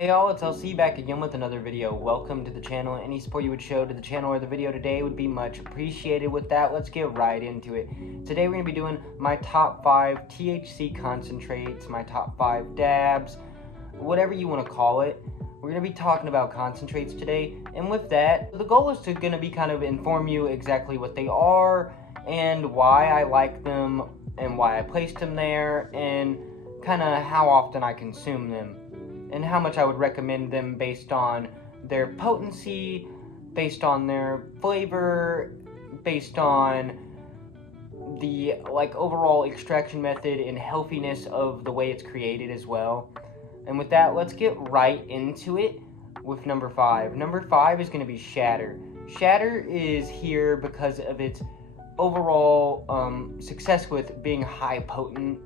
Hey y'all, it's LC back again with another video. Welcome to the channel. Any support you would show to the channel or the video today would be much appreciated. With that, let's get right into it. Today we're going to be doing my top 5 THC concentrates, my top 5 dabs, whatever you want to call it. We're going to be talking about concentrates today, and with that, the goal is to going to be kind of inform you exactly what they are and why I like them and why I placed them there and kind of how often I consume them and how much I would recommend them based on their potency, based on their flavor, based on the overall extraction method and healthiness of the way it's created as well. And with that, let's get right into it with number 5. Number 5 is going to be Shatter. Shatter is here because of its overall success with being high potency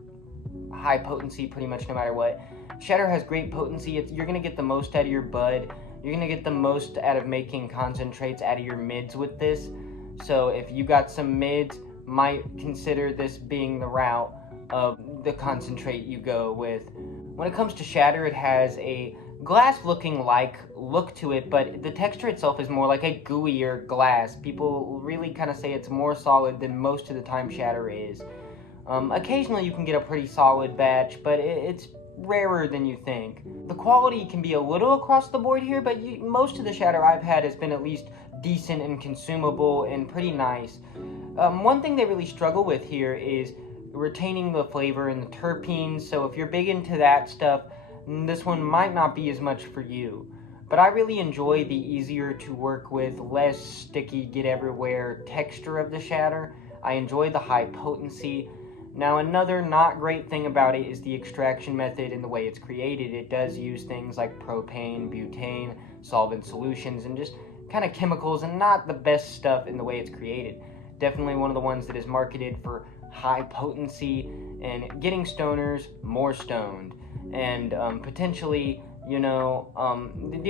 pretty much no matter what. Shatter has great potency. You're going to get the most out of your bud. You're going to get the most out of making concentrates out of your mids with this. So if you got some mids, might consider this being the route of the concentrate you go with. When it comes to Shatter, it has a glass-looking look to it, but the texture itself is more like a gooier glass. People really kind of say it's more solid than most of the time Shatter is. Occasionally you can get a pretty solid batch, but it's rarer than you think. The quality can be a little across the board here, but most of the Shatter I've had has been at least decent and consumable and pretty nice. One thing they really struggle with here is retaining the flavor and the terpenes, so if you're big into that stuff, this one might not be as much for you. But I really enjoy the easier to work with, less sticky, get everywhere texture of the Shatter. I enjoy the high potency. Now, another not great thing about it is the extraction method and the way it's created. It does use things like propane, butane, solvent solutions, and just kind of chemicals, and not the best stuff in the way it's created. Definitely one of the ones that is marketed for high potency and getting stoners more stoned. And potentially, the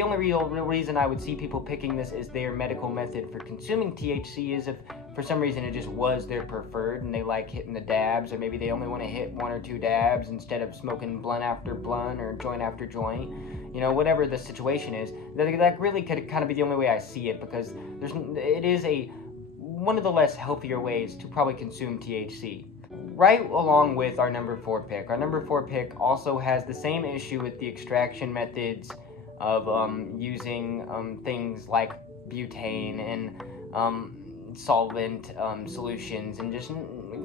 only real reason I would see people picking this as their medical method for consuming THC is if for some reason it just was their preferred and they like hitting the dabs, or maybe they only want to hit 1 or 2 dabs instead of smoking blunt after blunt or joint after joint. Whatever the situation is, that really could kind of be the only way I see it, because it is one of the less healthier ways to probably consume THC. Right along with our number 4 pick. Our number 4 pick also has the same issue with the extraction methods of using things like butane and solvent solutions and just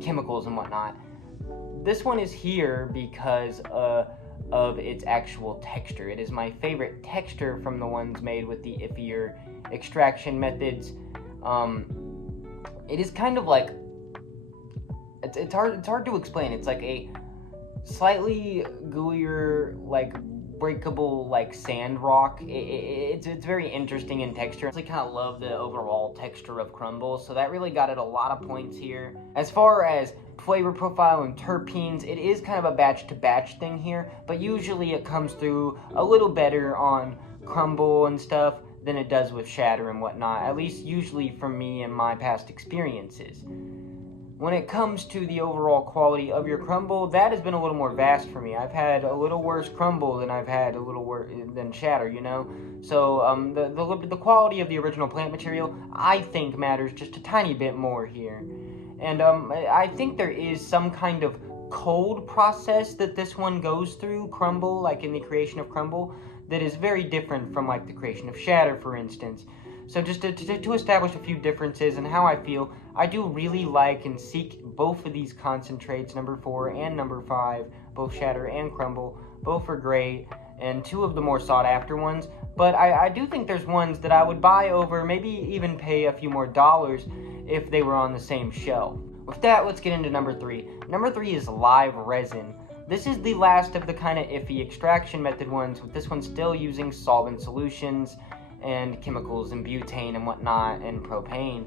chemicals and whatnot. This one is here because of its actual texture. It is my favorite texture from the ones made with the iffier extraction methods. It is kind of like, it's hard to explain. It's like a slightly gooier, breakable, sand rock. It's very interesting in texture. I kind of love the overall texture of crumble, so that really got it a lot of points here. As far as flavor profile and terpenes, it is kind of a batch to batch thing here, but usually it comes through a little better on crumble and stuff than it does with Shatter and whatnot, at least usually from me and my past experiences. When it comes to the overall quality of your crumble, that has been a little more vast for me. I've had a little worse crumble than I've had a little worse than Shatter, So the quality of the original plant material, I think, matters just a tiny bit more here. And I think there is some kind of cold process that this one goes through, crumble, like in the creation of crumble, that is very different from the creation of Shatter, for instance. So just to establish a few differences and how I feel, I do really like and seek both of these concentrates, number 4 and number 5, both Shatter and Crumble. Both are great, and 2 of the more sought after ones, but I do think there's ones that I would buy over, maybe even pay a few more dollars if they were on the same shelf. With that, let's get into number 3. Number 3 is live resin. This is the last of the kind of iffy extraction method ones, with this one still using solvent solutions and chemicals and butane and whatnot and propane.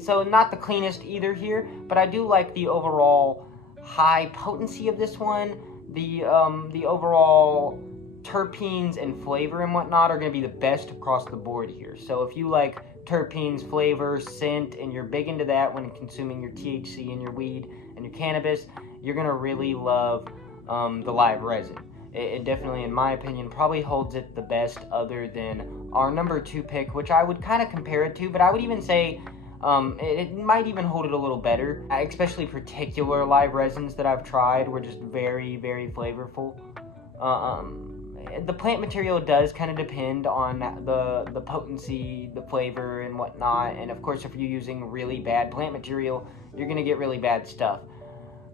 So not the cleanest either here, but I do like the overall high potency of this one. The overall terpenes and flavor and whatnot are going to be the best across the board here. So if you like terpenes, flavor, scent, and you're big into that when consuming your THC and your weed and your cannabis, you're going to really love the live resin. it definitely, in my opinion, probably holds it the best, other than our number 2 pick, which I would kind of compare it to, but I would even say it might even hold it a little better. Especially particular live resins that I've tried were just very, very flavorful. The plant material does kind of depend on the potency, the flavor, and whatnot. And of course, if you're using really bad plant material, you're gonna get really bad stuff.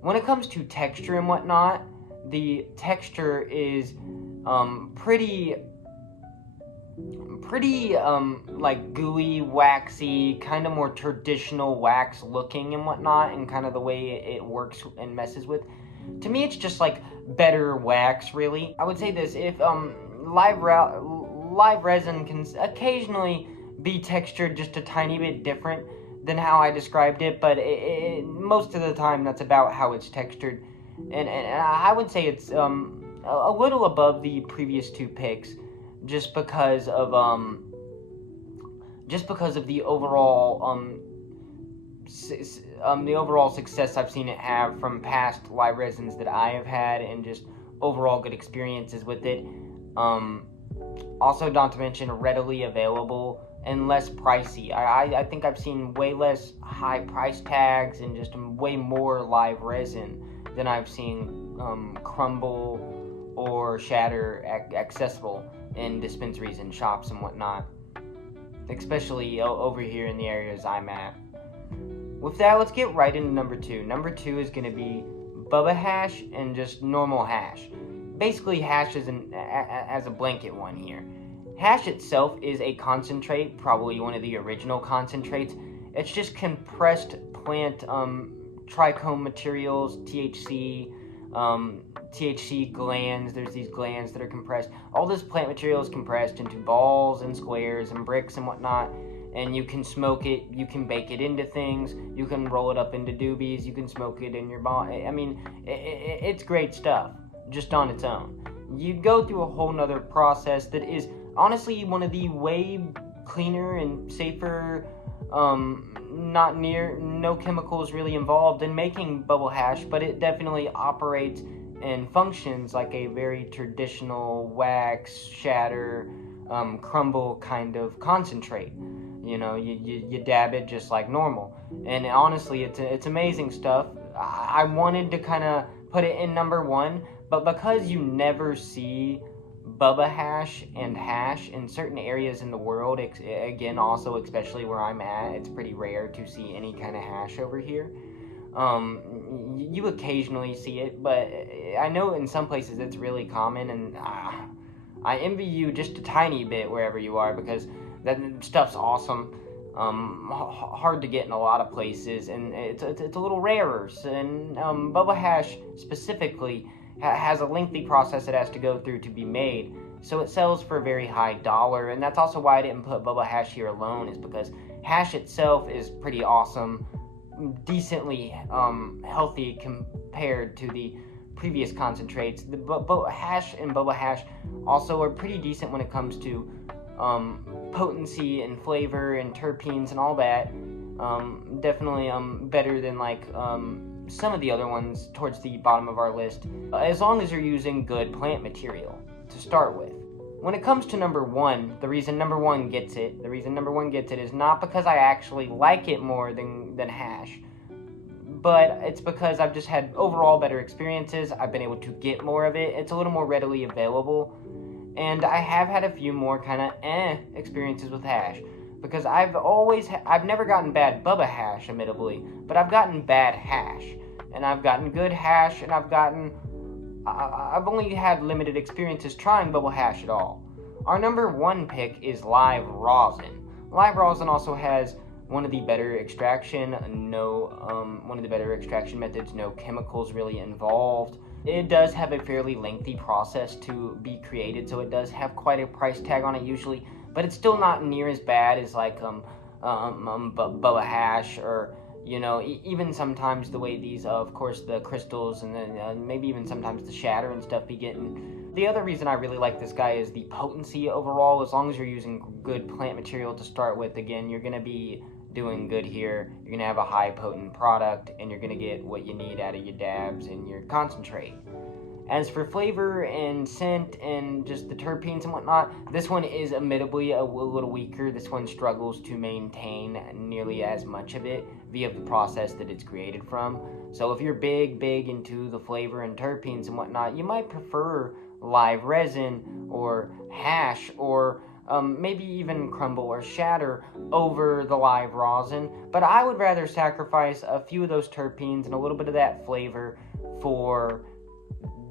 When it comes to texture and whatnot, the texture is pretty like gooey, waxy, kind of more traditional wax looking and whatnot, and kind of the way it works and messes with. To me, it's just like better wax, really. I would say this: if live resin can occasionally be textured just a tiny bit different than how I described it, but most of the time that's about how it's textured, and I would say it's a little above the previous 2 picks, just because of the overall the overall success I've seen it have from past live resins that I have had, and just overall good experiences with it. Also, not to mention, readily available and less pricey. I think I've seen way less high price tags and just way more live resin than I've seen crumble or shatter accessible in dispensaries and shops and whatnot, especially over here in the areas I'm at. With that, let's get right into number 2. Number 2 is going to be Bubba hash and just normal hash. Basically, hash is as a blanket one here. Hash itself is a concentrate, probably one of the original concentrates. It's just compressed plant trichome materials, THC, THC glands. There's these glands that are compressed. All this plant material is compressed into balls and squares and bricks and whatnot. And you can smoke it, you can bake it into things, you can roll it up into doobies, you can smoke it in your body. I mean, it's great stuff, just on its own. You go through a whole nother process that is honestly one of the way cleaner and safer, no chemicals really involved in making bubble hash, but it definitely operates and functions like a very traditional wax, shatter, crumble kind of concentrate. You know, you dab it just like normal, and honestly, it's amazing stuff. I wanted to kind of put it in number 1, but because you never see Bubba hash and hash in certain areas in the world, again, also especially where I'm at, it's pretty rare to see any kind of hash over here. You occasionally see it, but I know in some places it's really common, and I envy you just a tiny bit wherever you are, because that stuff's awesome. Hard to get in a lot of places, and it's a little rarer. And Bubba hash specifically has a lengthy process it has to go through to be made, so it sells for a very high dollar. And that's also why I didn't put Bubba hash here alone, is because hash itself is pretty awesome, decently healthy compared to the previous concentrates. The hash and Bubba hash also are pretty decent when it comes to potency and flavor and terpenes and all that. Definitely better than like some of the other ones towards the bottom of our list, as long as you're using good plant material to start with. When it comes to number 1, the reason number 1 gets it is not because I actually like it more than hash, but it's because I've just had overall better experiences. I've been able to get more of it. It's a little more readily available. And I have had a few more kind of experiences with hash, because I've never gotten bad Bubba hash, admittedly, but I've gotten bad hash, and I've gotten good hash, and I've only had limited experiences trying bubble hash at all. Our number 1 pick is live rosin. Live rosin also has one of the better extraction methods, no chemicals really involved. It does have a fairly lengthy process to be created, so it does have quite a price tag on it usually, but it's still not near as bad as like Bubba hash, or even sometimes the way these, of course, the crystals, and then maybe even sometimes the shatter and stuff be getting. The other reason I really like this guy is the potency overall. As long as you're using good plant material to start with, again, you're going to be doing good here. You're going to have a high potent product, and you're going to get what you need out of your dabs and your concentrate. As for flavor and scent and just the terpenes and whatnot, this one is admittedly a little weaker. This one struggles to maintain nearly as much of it via the process that it's created from. So if you're big into the flavor and terpenes and whatnot, you might prefer live resin or hash or maybe even crumble or shatter over the live rosin. But I would rather sacrifice a few of those terpenes and a little bit of that flavor for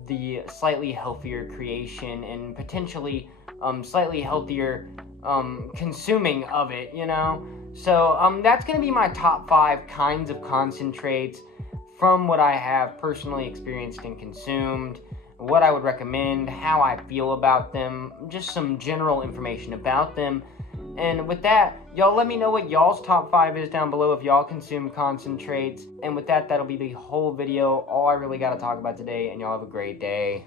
the slightly healthier creation and potentially slightly healthier consuming of it, you know? So that's going to be my top 5 kinds of concentrates from what I have personally experienced and consumed, what I would recommend, how I feel about them, just some general information about them. And with that, y'all let me know what y'all's top 5 is down below if y'all consume concentrates. And with that, that'll be the whole video, all I really got to talk about today, and y'all have a great day.